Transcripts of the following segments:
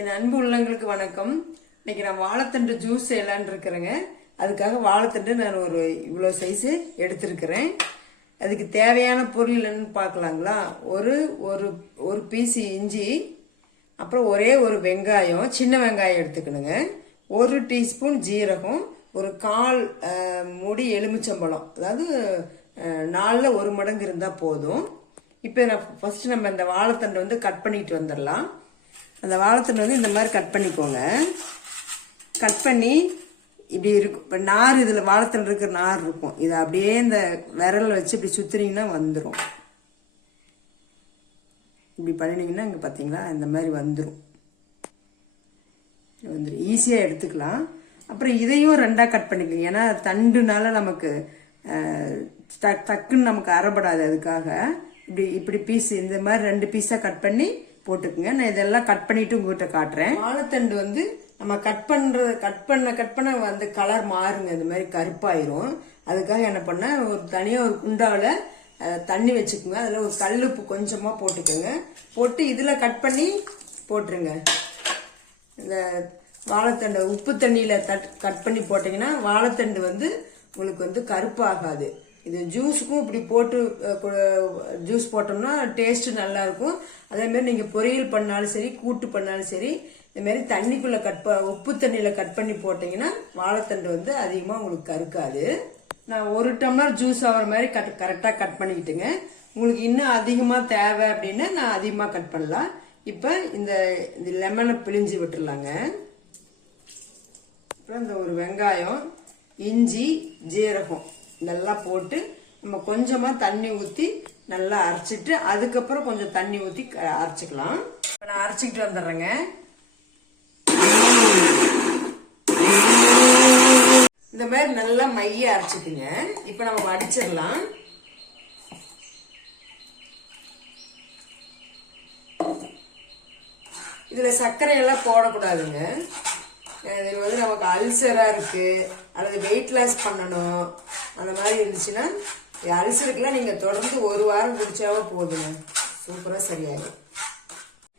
என் அன்பு உள்ளங்களுக்கு வணக்கம். இன்னைக்கு நான் வாழைத்தண்டு ஜூஸ் செய்யலான்னு இருக்கிறேங்க. அதுக்காக வாழைத்தண்டு நான் ஒரு இவ்வளோ சைஸு எடுத்திருக்கிறேன். அதுக்கு தேவையான பொருள் என்னன்னு பார்க்கலாங்களா? ஒரு ஒரு ஒரு பீஸ் இஞ்சி, அப்புறம் ஒரே ஒரு வெங்காயம், சின்ன வெங்காயம் எடுத்துக்கணுங்க. ஒரு டீஸ்பூன் ஜீரகம், ஒரு கால் மூடி எலுமிச்சம்பழம், அதாவது 4ல் 1 மடங்கு இருந்தால் போதும். இப்போ ஃபர்ஸ்ட் நம்ம இந்த வாழைத்தண்டை வந்து கட் பண்ணிட்டு வந்துடலாம். அந்த வாழைத்தண்டை வந்து இந்த மாதிரி கட் பண்ணிக்கோங்க. கட் பண்ணி இப்படி இருக்கும். இப்போ நார், இதில் வாழைத்தண்டு இருக்கிற நார் இருக்கும். இதை அப்படியே இந்த விரலில் வச்சு இப்படி சுற்றுனீங்கன்னா வந்துடும். இப்படி பண்ணினீங்கன்னா இங்கே பார்த்தீங்களா, இந்த மாதிரி வந்துடும். ஈஸியாக எடுத்துக்கலாம். அப்புறம் இதையும் 2ஆக கட் பண்ணிக்கோங்க. ஏன்னா தண்டுனால நமக்கு டக்குன்னு நமக்கு அறப்படாது. அதுக்காக இப்படி இப்படி பீஸ் இந்த மாதிரி 2 பீஸாக கட் பண்ணி போட்டுக்குங்க. நான் இதெல்லாம் கட் பண்ணிட்டு உங்ககிட்ட காட்டுறேன். வாழைத்தண்டு வந்து நம்ம கட் பண்ண வந்து கலர் மாறுங்க, இந்த மாதிரி கருப்பாயிரும். அதுக்காக என்ன பண்ண, ஒரு தனியாக ஒரு குண்டாவில் தண்ணி வச்சுக்கோங்க. அதில் ஒரு கல்லுப்பு கொஞ்சமாக போட்டுக்கோங்க. போட்டு இதில் கட் பண்ணி போட்டுருங்க. இந்த வாழைத்தண்டை உப்பு தண்ணியில் கட் பண்ணி போட்டிங்கன்னா வாழைத்தண்டு வந்து உங்களுக்கு வந்து கருப்பாகாது. இது ஜூஸுக்கும் இப்படி போட்டு ஜூஸ் போட்டோம்னா டேஸ்ட் நல்லா இருக்கும். அதே மாதிரி நீங்க பொரியல் பண்ணாலும் சரி, கூட்டு பண்ணாலும் சரி, இந்த மாதிரி தண்ணிக்குள்ள உப்பு தண்ணியில கட் பண்ணி போட்டீங்கன்னா வாழைத்தண்டு வந்து அதிகமா உங்களுக்கு கருக்காது. நான் 1 டம்ளர் ஜூஸ் ஆகிற மாதிரி கரெக்டா கட் பண்ணிக்கிட்டுங்க. உங்களுக்கு இன்னும் அதிகமா தேவை அப்படின்னா நான் அதிகமா கட் பண்ணலாம். இப்ப இந்த லெமனை பிழிஞ்சு விட்டுடலாங்க. அப்புறம் இந்த ஒரு வெங்காயம், இஞ்சி, ஜீரகம் இதெல்லாம் போட்டு நம்ம கொஞ்சமா தண்ணி ஊற்றி நல்லா அரைச்சிட்டு அதுக்கப்புறம் கொஞ்சம் தண்ணி ஊற்றி அரைச்சிக்கலாம். இப்போ நான் அரைச்சிக்கிட்டு வந்துடுறேங்க. இந்த மாதிரி நல்லா மைய அரைச்சிக்குங்க. இப்போ நம்ம அடிச்சிடலாம். இதுல சர்க்கரை எல்லாம் போடக்கூடாதுங்க. இது வந்து நமக்கு அல்சரா இருக்கு அல்லது வெயிட் லாஸ் பண்ணணும் அந்த மாதிரி இருந்துச்சுன்னா, அல்சருக்குலாம் நீங்க தொடர்ந்து 1 வாரம் குடிச்சாவே போதுங்க, சூப்பரா சரியாகும்.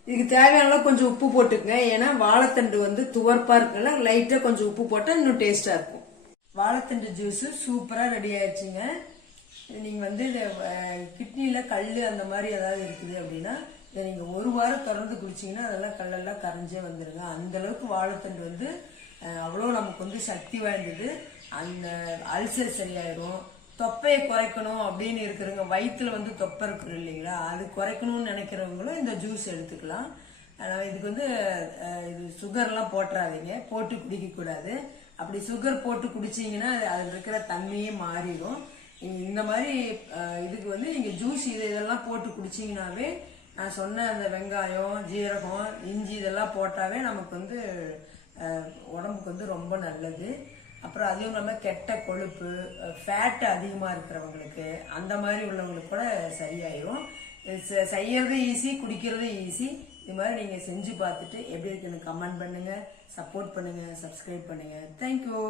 இதுக்கு தேவையான கொஞ்சம் உப்பு போட்டுக்குங்க. ஏன்னா வாழைத்தண்டு வந்து துவர்ப்பா இருக்குல்ல, லைட்டா கொஞ்சம் உப்பு போட்டா இன்னும் டேஸ்டா இருக்கும். வாழைத்தண்டு ஜூஸ் சூப்பரா ரெடி ஆயிடுச்சுங்க. நீங்க வந்து கிட்னில கல்லு அந்த மாதிரி ஏதாவது இருக்குது அப்படின்னா இதை நீங்க 1 வாரம் தொடர்ந்து குடிச்சீங்கன்னா அதெல்லாம் கல்லெல்லாம் கரைஞ்சே வந்துருங்க. அந்த அளவுக்கு வாழைத்தண்டு வந்து அவ்வளோ நமக்கு வந்து சக்தி வாய்ந்தது. அந்த அல்சர் சரியாயிரும். தொப்பையை குறைக்கணும் அப்படின்னு இருக்கிறவங்க, வயிற்றுல வந்து தொப்பை இருக்கணும் இல்லைங்களா, அது குறைக்கணும்னு நினைக்கிறவங்களும் இந்த ஜூஸ் எடுத்துக்கலாம். இதுக்கு வந்து இது சுகர்லாம் போட்டுறாதீங்க, போட்டு குடிக்க கூடாது. அப்படி சுகர் போட்டு குடிச்சீங்கன்னா அதில் இருக்கிற தன்மையே மாறிடும். இந்த மாதிரி இதுக்கு வந்து நீங்க ஜூஸ் இதெல்லாம் போட்டு குடிச்சீங்கன்னாவே, நான் சொன்ன அந்த வெங்காயம், ஜீரகம், இஞ்சி இதெல்லாம் போட்டாவே நமக்கு வந்து உடம்புக்கு வந்து ரொம்ப நல்லது. அப்புறம் அதுவும் இல்லாமல் கெட்ட கொழுப்பு, ஃபேட் அதிகமாக இருக்கிறவங்களுக்கு, அந்த மாதிரி உள்ளவங்களுக்கு கூட சரியாயிரும். செய்யறது ஈஸி, குடிக்கிறது ஈஸி. இது மாதிரி நீங்கள் செஞ்சு பார்த்துட்டு எப்படி இருக்குன்னு கமெண்ட் பண்ணுங்க, சப்போர்ட் பண்ணுங்க, சப்ஸ்கிரைப் பண்ணுங்க. தேங்க்யூ.